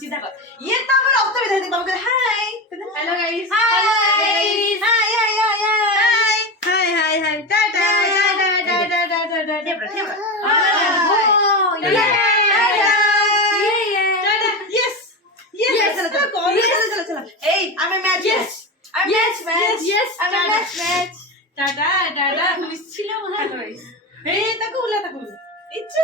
सीधा कर ये तो मैं अब तो भी देख बाबू हाय हेलो गाइस हाय हाय हाय हाय हाय हाय टाटा टाटा टाटा टेबरा टेबरा यस यस चलो चलो चलो ए I'm a match yes yes yes I'm a match Tata Tata police ছিল মনে হয় এই তাকু উলা ইচ্ছা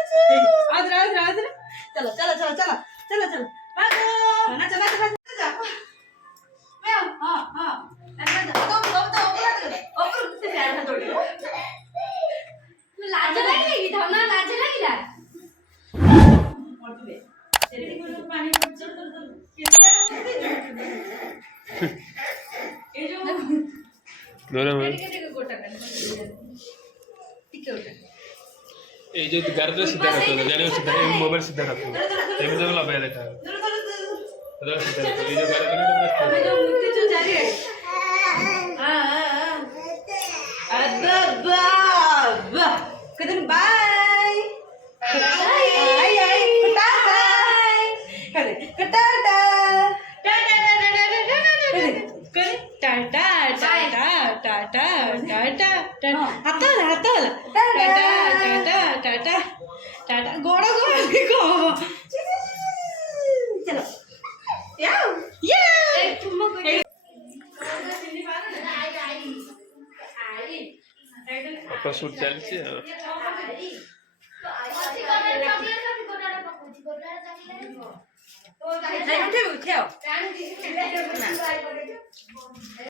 আদরা আদরা আদরা চলো চলো চলো চলো চলো চলো ভাগো না চলো চলো যা मैं हां हां ऐसा जा तो ऊपर से पैर हाथ जोड़ लाज লাগি ধামনা লাজ লাগিলা পড়বে সেটি কোনো পানি পড়ছে তো কেটে এই যে दोनों में টিকে গোটা কেন টিকে ওটা ये जो गर्दन सीधा रखो जाने वो सीधा ये मोबाइल सीधा रखो ये भी तो लंबा देखा उधर सीधा रखो ये जो गर्दन है अबे जो मुक्ति जो जा रही है अरे बाबा कदम बाय बाय आई टाटा करे टाटा टाटा टाटा टाटा टाटा हातल हातल टाटा टाटा टाटा टाटा गोड़ा गोड़ा देखो चलो याओ ये एक चुम्मा कर अपना शूट चल चे नहीं उठे उठे